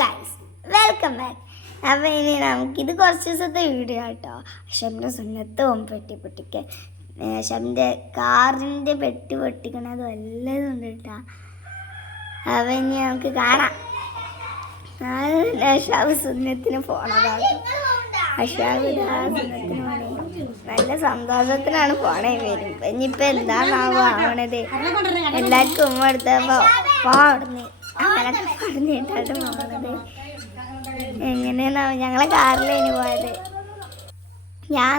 Guys welcome back അപ്പോൾ ഇനി നമുക്കിത് കുറച്ച് ദിവസത്തെ വീഡിയോ കേട്ടോ ഷമിന്റെ സുന്നത്തും പെട്ടി പൊട്ടിക്ക്. ഷമിന്റെ കാറിന്റെ പെട്ടി പൊട്ടിക്കണത് വല്ലതും ഉണ്ട് കേട്ടോ. അപ്പോൾ ഇനി നമുക്ക് കാണാം. അഷാബ് സുന്നത്തിന് പോണതാണ് അഷാബ് സുന്നത്തിന് പോണേ നല്ല സന്തോഷത്തിനാണ് പോണേ വരും ഇനിയിപ്പോൾ എന്താണാവോ ആവണത്? എല്ലാവർക്കും ഉമ്മ എടുത്തപ്പോൾ പാടുന്നേ പറഞ്ഞിട്ടാണ് പോണത് എങ്ങനെയാണോ ഞങ്ങളെ കാറിലേന് പോയത്. ഞാൻ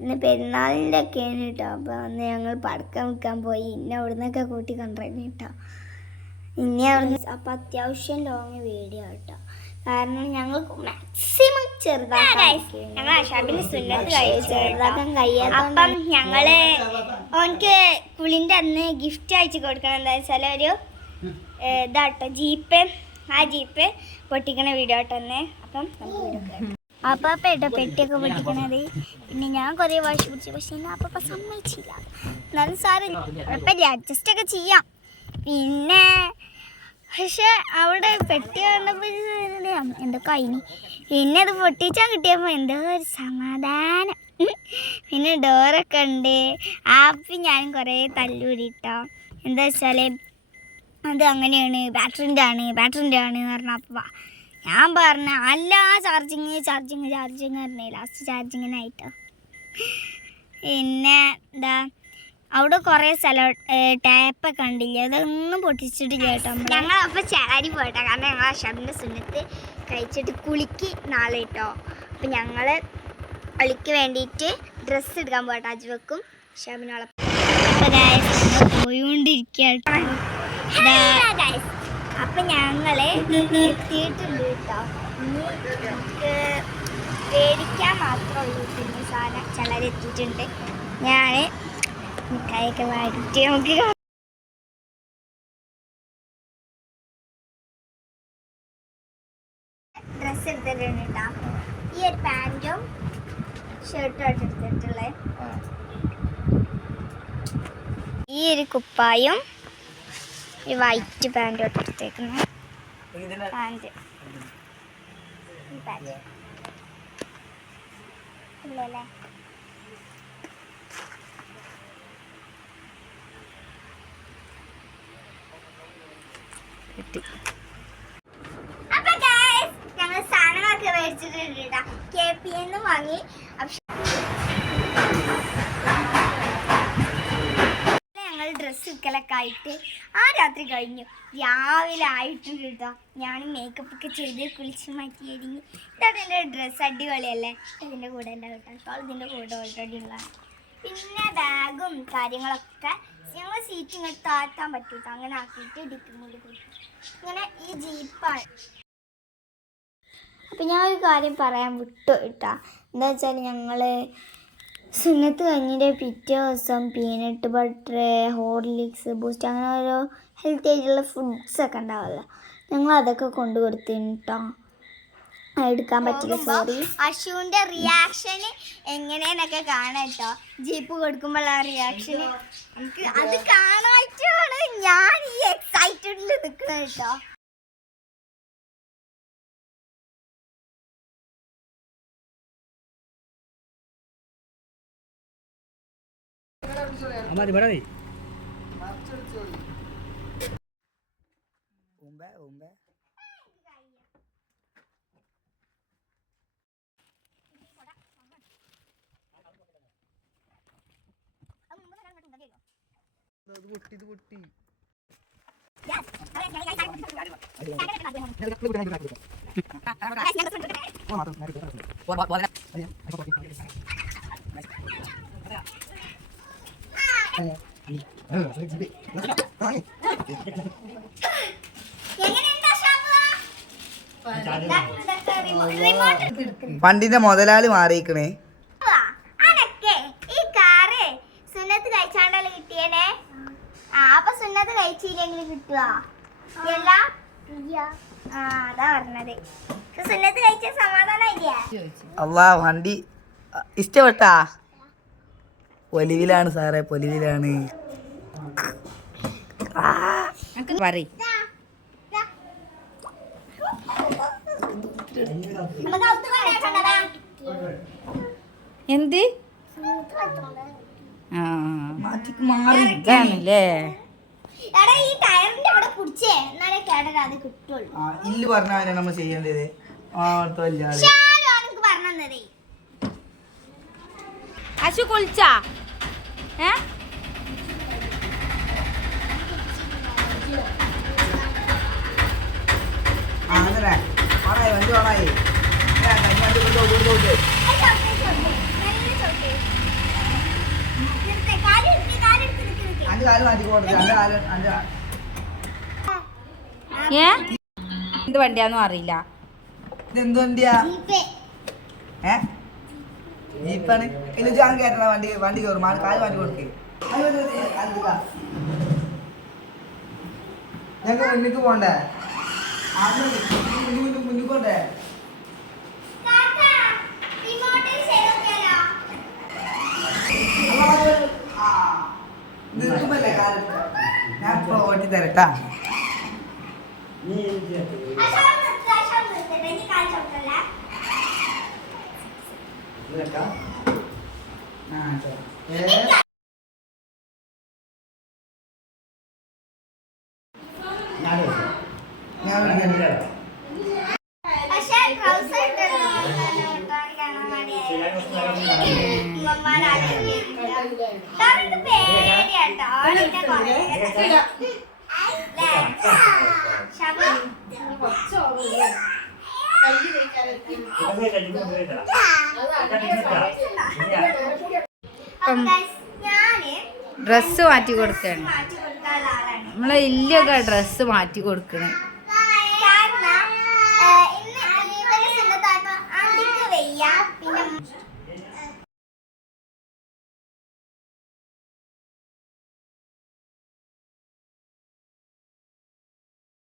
ഇന്ന് പെരുന്നാളിന്റെ ഒക്കെയാണ് കേട്ടോ. അപ്പോൾ അന്ന് ഞങ്ങൾ പടക്കം വിൽക്കാൻ പോയി. ഇന്നെ അവിടുന്നൊക്കെ കൂട്ടി കൊണ്ടുവരുന്നു കേട്ടോ. ഇനി അവിടുന്ന് അപ്പൊ അത്യാവശ്യം ലോങ് വീഡിയോ കേട്ടോ. കാരണം ഞങ്ങൾ മാക്സിമം ചെറുതാക്കാൻ കഴിയാത്ത അപ്പം ഞങ്ങൾ ഓനിക്ക് കുളിന്റെ അന്ന് ഗിഫ്റ്റ് അയച്ചു കൊടുക്കണം. എന്താ വെച്ചാൽ ഒരു ഇതാട്ടോ ജീപ്പ്. ആ ജീപ്പ് പൊട്ടിക്കണ വീഡിയോ തന്നെ അപ്പം നമുക്ക് വീഡിയോ കാണാം. അപ്പൊ പെട്ടോ പെട്ടിയൊക്കെ പൊട്ടിക്കണത്. പിന്നെ ഞാൻ കുറേ വാശി പിടിച്ചു പക്ഷെ എന്നെ അപ്പ സമ്മതിച്ചില്ല. എന്നാലും സാറില്ല കുഴപ്പമില്ല അഡ്ജസ്റ്റ് ഒക്കെ ചെയ്യാം. പിന്നെ പക്ഷെ അവിടെ പെട്ടി കണ്ടപ്പോൾ എന്തോ കഴിഞ്ഞു പിന്നെ അത് പൊട്ടിച്ചാൽ കിട്ടിയപ്പോൾ എന്തോ ഒരു സമാധാനം. പിന്നെ ഡോറൊക്കെ ഉണ്ട്. ആപ്പി ഞാനും കുറേ തല്ലൂരിട്ടോ എന്താ വെച്ചാൽ അത് അങ്ങനെയാണ് ബാറ്ററിന്റെ ആണ് ബാറ്ററിന്റെ ആണ് എന്ന് പറഞ്ഞപ്പോൾ ഞാൻ പറഞ്ഞ അല്ല ചാർജിങ് ചാർജിങ് ചാർജിങ് പറഞ്ഞേ ലാസ്റ്റ് ചാർജിങ്ങിനായിട്ടോ പിന്നെ എന്താ അവിടെ കുറേ സ്ഥലം ടാപ്പൊക്കെ ഉണ്ടില്ല അതൊന്നും പൊട്ടിച്ചിട്ടില്ല കേട്ടോ. ഞങ്ങൾ അപ്പോൾ ചാരി പോയിട്ടോ. കാരണം ഞങ്ങൾ അഷാബിന്റെ സുന്നത്ത് കഴിച്ചിട്ട് കുളിക്ക് നാളെ കേട്ടോ. അപ്പം ഞങ്ങൾ കളിക്ക് വേണ്ടിയിട്ട് ഡ്രസ്സ് എടുക്കാൻ പോയിട്ടോ അജുവക്കും ഷാബിനോളെ പോയിക്കൊണ്ടിരിക്കുക അപ്പം ഞങ്ങൾ എത്തിയിട്ടുണ്ട് കേട്ടോ നമുക്ക് പേടിക്കാൻ മാത്രമുള്ളൂ. പിന്നെ സാധനം ചിലരെത്തിയിട്ടുണ്ട് ഞാൻ മിഠായിയൊക്കെ വാങ്ങിയിട്ട് നമുക്ക്. ഡ്രസ്സ് എടുത്തിട്ടുണ്ട് കേട്ടോ ഈ ഒരു പാന്റും ഷർട്ടും ആയിട്ട് എടുത്തിട്ടുള്ളത്. ഈ ഒരു കുപ്പായും ഈ വൈറ്റ് പാന്റ് ആയിട്ട് പാന്റ് ഇല്ലല്ലേ? അപ്പൊ ഞങ്ങൾ സാധനങ്ങളൊക്കെ മേടിച്ചിട്ടുണ്ട് കേട്ടോ കെ പി എന്ന് വാങ്ങി അപ്പൊ ഞങ്ങൾ ഡ്രസ്സ് ആയിട്ട് ആ രാത്രി കഴിഞ്ഞു. രാവിലെ ആയിട്ട് കേട്ടോ ഞാൻ മേക്കപ്പ് ഒക്കെ ചെയ്ത് കുളിച്ച് മാറ്റി കഴിഞ്ഞ് ഇതാണ് എന്റെ ഡ്രസ്സ് അടിപൊളിയല്ലേ? ഇതിന്റെ കൂടെ എന്റെ കേട്ടോ. ഇതിന്റെ കൂടെ ഓൾറെഡി ഉള്ളതാണ് പിന്നെ ബാഗും കാര്യങ്ങളൊക്കെ ഞങ്ങൾ സീറ്റ് ഇങ്ങോട്ട് താഴ്ത്താൻ പറ്റൂട്ടോ. അങ്ങനെ ആക്കിയിട്ട് ഡിക്കിമുള്ളിൽ കൊടുക്കും ഇങ്ങനെ ഈ ജീപ്പാണ് അപ്പം ഞാൻ ഒരു കാര്യം പറയാൻ വിട്ടു കേട്ടോ. എന്താ വെച്ചാൽ ഞങ്ങൾ സുന്നത്ത് കഞ്ഞിന്റെ പിറ്റേ ദിവസം പീനട്ട് ബട്ടർ ഹോർലിക്സ് ബൂസ്റ്റ് അങ്ങനെ ഓരോ ഹെൽത്തി ആയിട്ടുള്ള ഫുഡ്സ് ഒക്കെ ഉണ്ടാവുമല്ലോ ഞങ്ങൾ അതൊക്കെ കൊണ്ടു കൊടുത്തിന് കേട്ടോ എടുക്കാൻ പറ്റില്ല സോറി അശുവിന്റെ റിയാക്ഷൻ എങ്ങനെയെന്നൊക്കെ കാണാം കേട്ടോ. ജീപ്പ് കൊടുക്കുമ്പോഴുള്ള റിയാക്ഷൻ നമുക്ക് അത് കാണാനായിട്ടാണ് ഞാൻ ഈ എക്സൈറ്റഡിൽ നിൽക്കുന്നത് കേട്ടോ. മതി മതി ഉമ്പേ ഉമ്പേ അത് പൊട്ടി ഇത് പൊട്ടി ഓ മാത്രം സുന്നത്ത് കഴിച്ച മാറിയിക്കണേ അള്ളാ വണ്ടി ഇഷ്ടപ്പെട്ടാ? പൊലിവിലാണ് സാറേ പൊലിവിലാണ്. എന്ത്? ഇതാണല്ലേ. ഇല്ല് പറഞ്ഞാൽ നമ്മൾ ചെയ്യേണ്ടത്. ആ തൊല്ലാതെ ഷാലു പറഞ്ഞു തന്നതേ. അശു കുളിച്ചാ ഏ അന്റെ ഏ? എന്ത് വണ്ടിയാന്നും അറിയില്ല. ഇതെന്ത് വണ്ടിയാ. ഏ? ജീപ്പാണ്. ഇല്ല ഞാൻ കേട്ടണ വണ്ടി വണ്ടി കയറും. ആ കാൽ മാറ്റി കൊടുക്കേ. ഞങ്ങൾ മുന്നിക്ക് പോണ്ടേ? മുന്നിൽ പോണ്ടേ? കാൽ ഞാൻ ഓട്ടി തരട്ടാ നിർത്ത്, ആ. അവർക്ക് പേടിയാട്ടോ. ശബ. ഞാൻ ഡ്രസ്സ് മാറ്റി കൊടുക്കണം നമ്മളെ ഇല്ലൊക്കെ ഡ്രസ്സ് മാറ്റി കൊടുക്കണേ.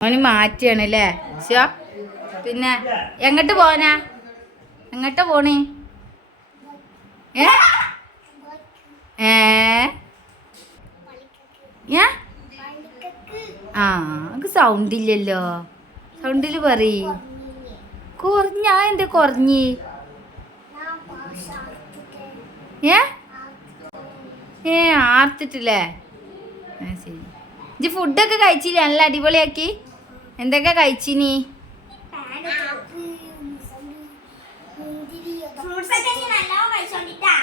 അവന് മാറ്റിയാണ് അല്ലേ ശോ പിന്നെ എങ്ങോട്ട് പോനാ എങ്ങോട്ട് പോണേ? ഏ? ഏ? ആ നമുക്ക് സൗണ്ട് ഇല്ലല്ലോ. സൗണ്ടിൽ പറയ്. കുറഞ്ഞ എന്താ കുറഞ്ഞി? ഏ? ആർത്തിട്ടില്ലേ? ആ ഇജ്ജ് ഫുഡൊക്കെ കഴിച്ചില്ലേ? നല്ല അടിപൊളിയാക്കി. എന്തൊക്കെ കഴിച്ചിനി? ഫ്രൂട്ട്സ് ഒക്കെ നീ നല്ലോണം കഴിച്ചോണ്ടിട്ടാ.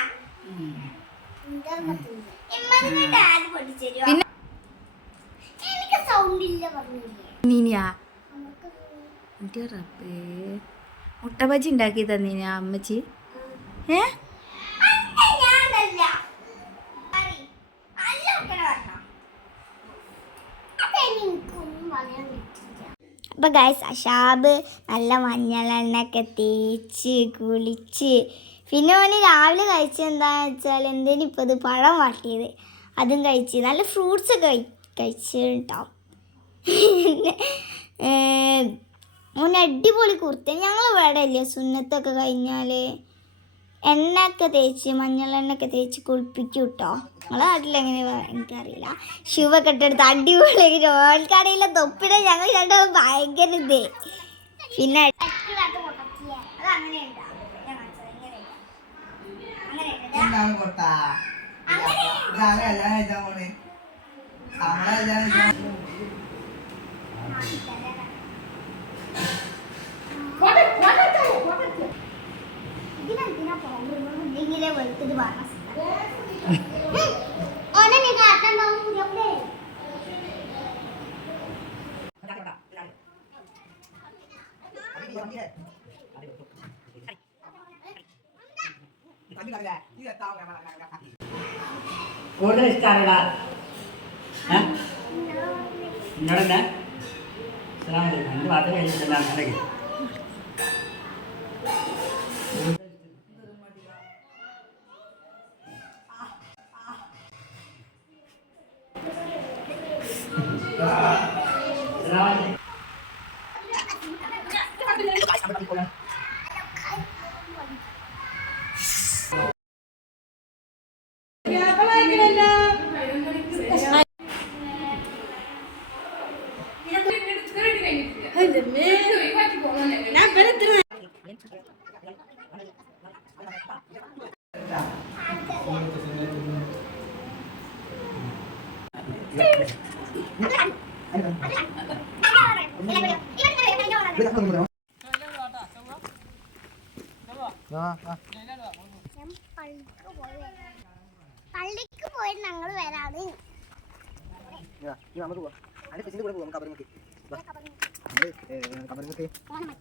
ഇമ്മതിന്റെ ഡാഡ് പൊട്ടിച്ചേരുവോ? പിന്നെ എനിക്ക് സൗണ്ട് ഇല്ല പറഞ്ഞില്ലേ? നീനിയാ? എന്റെ റബ്ബേ. മുട്ട ബജി ഉണ്ടാക്കി തന്നീനാ അമ്മച്ചി? ഏ അന്ന് ഞാനല്ല പറയ്. അല്ല ഉറക്കനെ പറഞ്ഞോ. അതെനിക്കൊന്നും പറയാൻ പറ്റില്ല. അപ്പൊ ഗൈസ് അഷാബ് നല്ല മഞ്ഞളെണ്ണൊക്കെ തേച്ച് കുളിച്ച്. പിന്നെ ഓന് രാവിലെ കഴിച്ചത് എന്താണെന്ന് വെച്ചാൽ എന്തേലും ഇപ്പോൾ ഇത് പഴം വാട്ടിയത്? അതും കഴിച്ച് നല്ല ഫ്രൂട്ട്സ് ഒക്കെ കഴിച്ച് കേട്ടോ പിന്നെ അടിപൊളി കുർത്ത. ഞങ്ങൾ ഇവിടെ ഇല്ലേ സുന്നത്തൊക്കെ കഴിഞ്ഞാൽ എണ്ണയൊക്കെ തേച്ച് മഞ്ഞളെണ്ണയൊക്കെ തേച്ച് കുളിപ്പിക്കും കേട്ടോ നമ്മളെ നാട്ടിലെങ്ങനെ എനിക്കറിയില്ല. ഷൂവൊക്കെ ഇട്ടെടുത്ത് അടിപൊളി ഓൾക്കടയിലെ തൊപ്പിട ഞങ്ങൾ രണ്ടും ഭയങ്കര ഇതേ. പിന്നെ എന്താണ് കൊട്ട ഇതാണ് കല്യാണം കഴിച്ചാൽ പോണേ നമ്മളെ കല്യാണം കഴിച്ചാൽ ഇതിനെന്തിനാ പോകുന്നത് ഇല്ലെങ്കിലേ വെളുത്തിട്ട് പറഞ്ഞ ഓനെ നീ കാട്ടുണ്ടാവും പുതിയപ്പളേ കൂടുതൽ ഇഷ്ടമാണോടാ എന്നോടെന്നെ എന്റെ വാർത്ത കഴിഞ്ഞിട്ടില്ല അങ്ങനെ പള്ളിക്ക് പോയി ഞങ്ങൾ വരാതെ നമുക്ക് പോവാം. അതിന്റെ കൂടെ പോവാം കബറിമൊക്കെ എങ്ങനെ